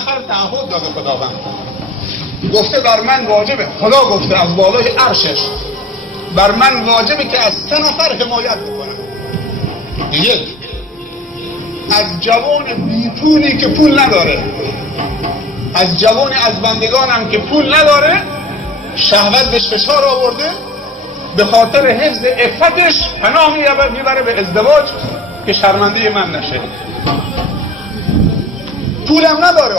نفر تعهد داده خداوند، گفته بر من واجبه، خدا گفته از بالای عرشش بر من واجبه که از 3 نفر حمایت بکنم. یک، از جوان بی پولی که پول نداره، از جوانی از بندگانم که پول نداره، شهوت بهش فشار آورده، به خاطر حفظ عفتش پناه میبره به ازدواج که شرمنده من نشه. پولم نداره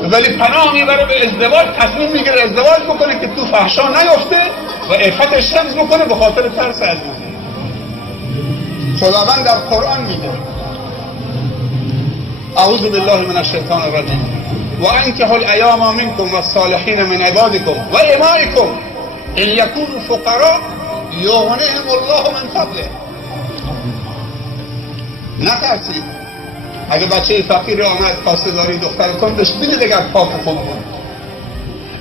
ولی پناه میبره به ازدواج، تصمیم میگیره ازدواج بکنه که تو فحشا نیفته و عفتش حفظ بکنه به خاطر ترس از من. خداوند در قرآن میگه اعوذ بالله من الشیطان الرجیم و انکحوا الایام منکم والصالحین من عبادکم و امائکم ان یکونوا فقراء یغنیهم الله من فضله. نترسید اگه بچه فقیر آمد خواستگاری دخترتون بهش بدید اگر پاک خوب بود.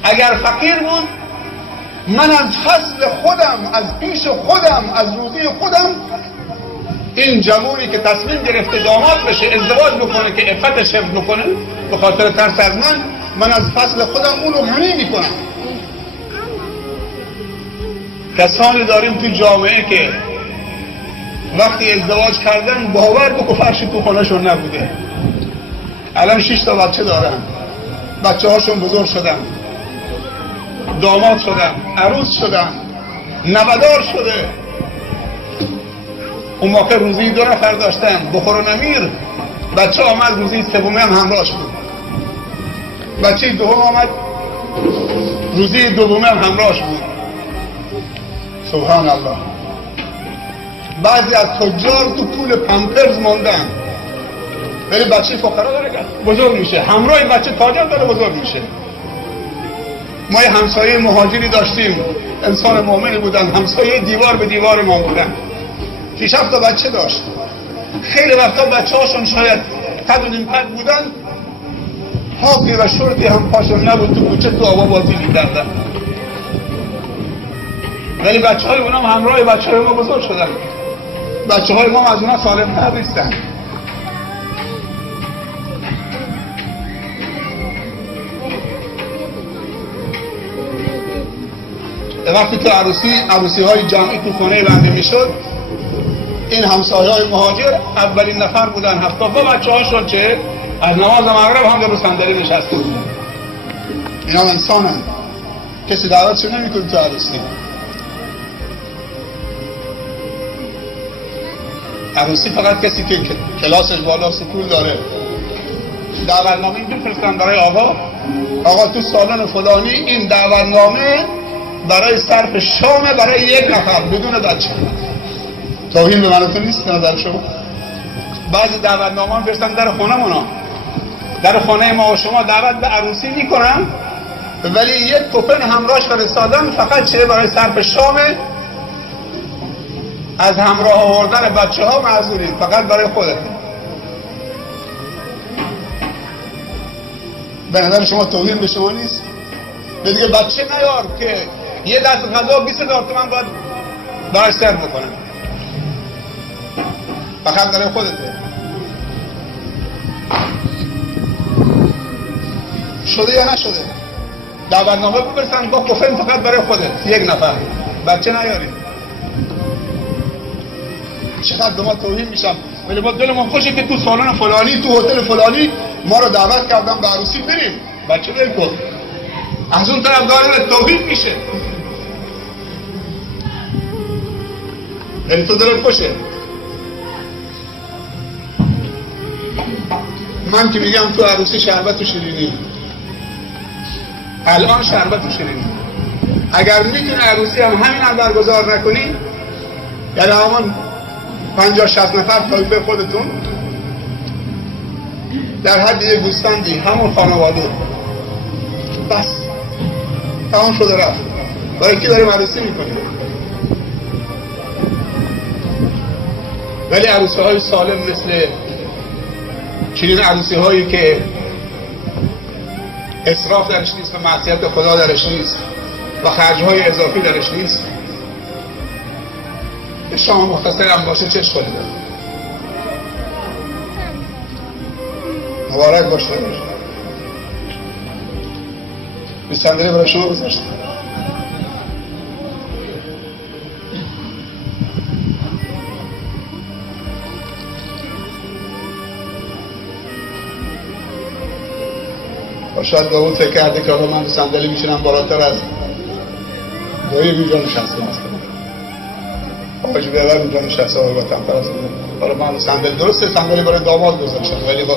اگر فقیر بود من از فضل خودم، از پیش خودم، از روزی خودم این جوانی که تصمیم گرفته داماد بشه ازدواج بکنه که عفتش حفظ بکنه به خاطر ترس از من از فضل خودم اونو غنی میکنم. کسانی داریم تو جامعه که وقتی ازدواج کردن باور بکن فرش تو خانه‌شون نبوده، الان 6 تا بچه دارن، بچه هاشون بزرگ شدن، داماد شدن، عروس شدن، نودار شده. اون موقع روزی 2 نفر داشتن بخور و نمیر، بچه آمد روزی 3 هم همراهش بود، بچه 2 آمد روزی 2 هم همراهش بود. سبحان الله. بعضی از تجار تو پول پمپرز موندن ولی بچه فقرا داره بزرگ میشه، همراه بچه تاجر داره بزرگ میشه. ما یه همسایه مهاجری داشتیم، انسان مؤمنی بودن، همسایه دیوار به دیوار ما بودن، 6 تا بچه داشت. خیلی وقتا بچه هاشون شاید قد و نیم قد بودن، حاقی و شرطی هم پاشون نبود، تو کوچه تو آبا بازی می‌کردن، ولی بچه های اونم همراه بچه های ما بزرگ شدن. بچه های ما از اونا سالم تر نیستن. وقتی که عروسی های جمعی تو خانه بنده میشد، این همسایه های مهاجر اولین نفر بودن، 70 بچه هاشون چه از نماز مغرب هم در رو صندلی نشسته بودن. اینا انسانن، کسی دعوتشون نمیکنه تو عروسی. عروسی فقط کسی که کلاسش بالا پول داره دعوتنامه میفرستن برای آقا تو سالن فلانی این دعوتنامه برای صرف شام برای 1 نفر بدون بچه. توهین به مناتون نیست نظر شما؟ بعضی دعوتنامه هم فرستن در خونه منا، در خانه ما و شما دعوت به عروسی میکنن ولی 1 کوپن همراهش فرستادن فقط چه برای صرف شامه، از همراه آوردن بچه ها معذورید، فقط برای خودت. به نظر شما توهین به شما نیست؟ به دیگه بچه نیار که یه دست غذا 20,000 تومان باید براش سرو بکنن، فقط برای خودته. شده یا نشده؟ دعوتنامه بفرستن با کفن فقط برای خودت، 1 نفر، بچه نیارید. چقدر به ما توهین میشم، ولی ما دلمون خوشه که تو سالن فلانی، تو هتل فلانی ما رو دعوت کردن به عروسی بریم، بچه ول کن. از اون طرف داره توهین میشه، یعنی تو دلت خوشه. من که میگم تو عروسی شربت و شیرینی، الان شربت و شیرینی، اگر میتونی عروسی هم همین هم برگزار نکنی، یعنی همون 50-60 نفر طایفه خودتون در حد یک گوسفندی، همون خانواده، بس تمام شده رفت. برای کی داریم عروسی میکنیم؟ ولی عروسی های سالم مثل چنین عروسی هایی که اسراف درش نیست و معصیت خدا درش نیست و خرجهای اضافی درش نیست، شام مختصر هم باشه چه اشکالی داره؟ مبارک باشه. به صندلی برای شما گذاشتم. شاید با اون فکر کرده که من به صندلی میشینم بالاتر از دایی اینجا نشستم هستم. آقای بیاور اینجا نشسته آقای وطنپرست است. حالا من صندلی درسته صندلی برای داماد گذاشتم، ولی با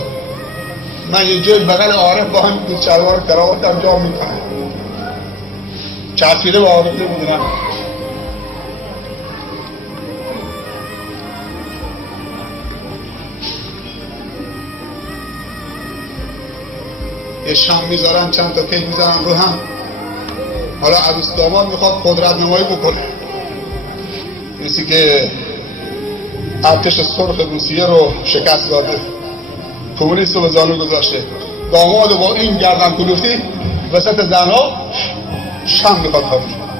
من یه جای بغل عارف با هم چلوار کراواتم جا میکنم. چسبیده با عارف نمیدونم. یه شام میذارن، چند تا کیک میذارن رو هم. حالا عروس داماد میخواد قدرت نمایی بکنه، کسی که ارتش سرخ روسیه رو شکست داده، کمونیست رو به زانو گذاشته، داماد با این گردن کلوفتی وسط زنها شام میخواد خاموش کنه.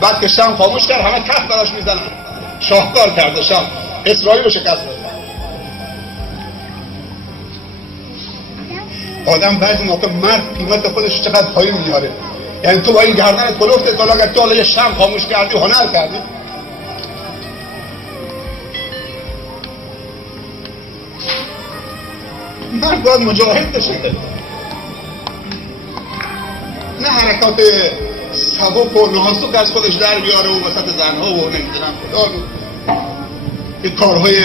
بعد که شام خاموش کرد همه تخت براش میزنن، شاهکار کرده شام، اسرائیل رو شکست داده. آدم بعضی موقع مرد قیمت خودش چقدر پایین میاره. یعنی تو با این گردنت کلفته تا اگر تو یه شم خاموش کردی هنر کردی. مرد باید مجاهد بشه، نه حرکات سبک و ناسک از خودش در بیاره و وسط زنها و نمیدونم کدام که کارهای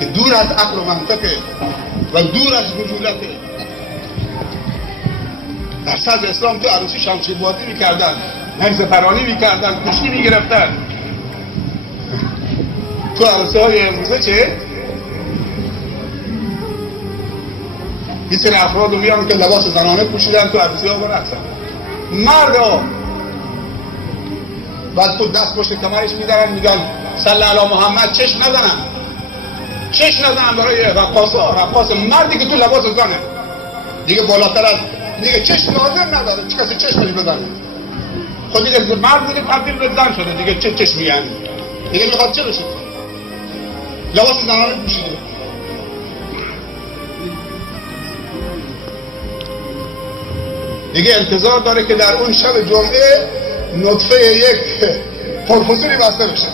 که دور از عقل و منطقه و دور از رجولته. در صدر اسلام تو عروسی شمشیر بازی میکردن، نگز پرانی میکردن، کشتی میگرفتن. تو عروسی های امروزه چه؟ یه سری افراد رو میان که لباس زنانه پوشیدن تو عروسی ها برقصن. مرد ها بعد تو دست پشت کمرش میدارن میگن صلی علی محمد. چشم نزنن برای رقاص مردی که تو لباس زنه دیگه بالاتر از دیگه چشم لازم نداره. چه کسی چشم بزنه؟ خود دیگه مرد دیگه تبدیل به زن شده دیگه، چه چشمی یعنی دیگه میخواد چه بشه؟ لباس زنانه پوشیده. دیگه انتظار داره که در اون شب جمعه نطفه یک پروفسوری بسته بشه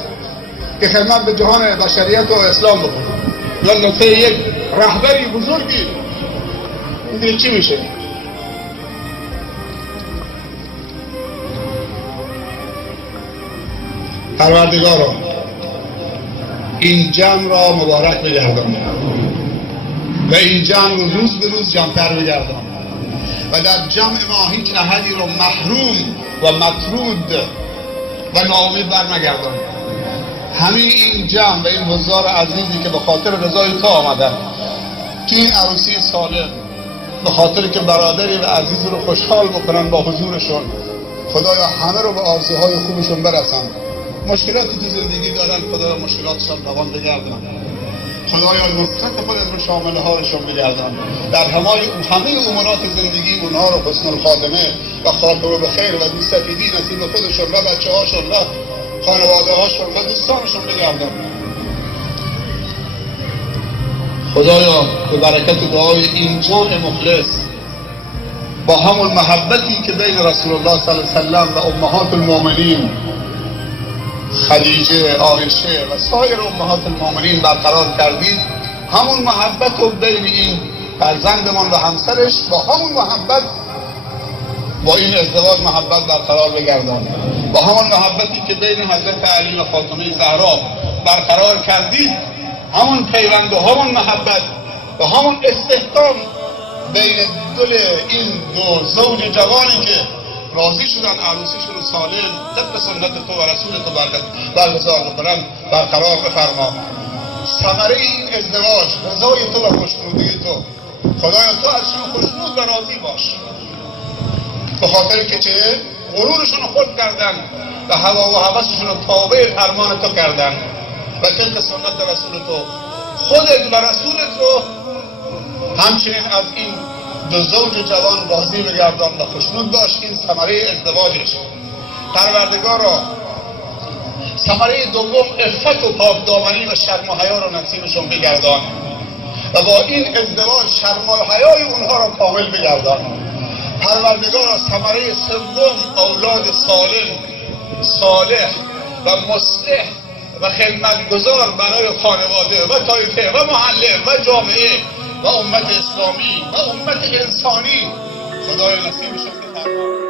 که خدمت به جهان بشریت و اسلام بکنه، یا نطفه یک رهبری بزرگی. این دیگه چی میشه؟ پروردگارا این جمع را مبارک بگردان و این جمع رو روز به روز جمع‌تر بگردان و در جمع ما هیچ احدی رو محروم و مطرود و ناامید برنگردان. همین این جمع و این حضار عزیزی که به خاطر رضای تو آمدن که این عروسی سالم، به خاطر که برادری و عزیزی رو خوشحال بکنن با حضورشون، خدایا همه رو به آرزوهای خوبشون برسن. مشکلاتی تو زندگی دارن، خدایا مشکلاتشون روان بگردن. خدایا نصرت خودت رو شامل حالشون بگردن. در همه امورات زندگی اونها رو حسن الخاتمه و خاتمه به خیر و دوستفیدی نصیب خودشون و بچه هاشون و خانواده هاشون و دوستانشون بگردن. خدایا به برکت دعای این جمع مخلص با همون محبتی که بین رسول الله صلی الله علیه و سلم و امهات المؤمنین خدیجه، عایشه و سایر امهات المؤمنین برقرار کردید، همون محبت رو بین این فرزندمان و همسرش با همون محبت با این ازدواج محبت برقرار بگردان. با همون محبتی که بین حضرت علی و فاطمه زهرا برقرار کردید، همون پیوند و همون محبت و همون استحکام بین دل این دو زوج جوانی که راضی شدن عروسیشون رو سالم طبق سنت تو و رسول تو برگزار بکنن برقرار بفرما. ثمره این ازدواج رضای تو و خوشنودی تو. خدایا تو ازشون خوشنود و راضی باش، به خاطر که چه؟ غرورشون رو خود کردن و هوا و هوسشون رو تابع فرمان تو کردن و طبق سنت رسول تو. خودت و رسولت رو همچنین از این دو زوج جوان راضی بگردان و خوشنود باش. این ثمره ازدواجش. پروردگارا ثمره دوم عفت و پاکدامنی و شرم و حیا رو نصیبشون بگردان. و با این ازدواج شرم و حیای اونها را کامل بگردان. پروردگار از ثمره سوم اولاد سالم، صالح و مصلح و خدمتگزار برای خانواده و طایفه و محله و جامعه و امت اسلامی و امت انسانی خدای نصیبشون بفرماید.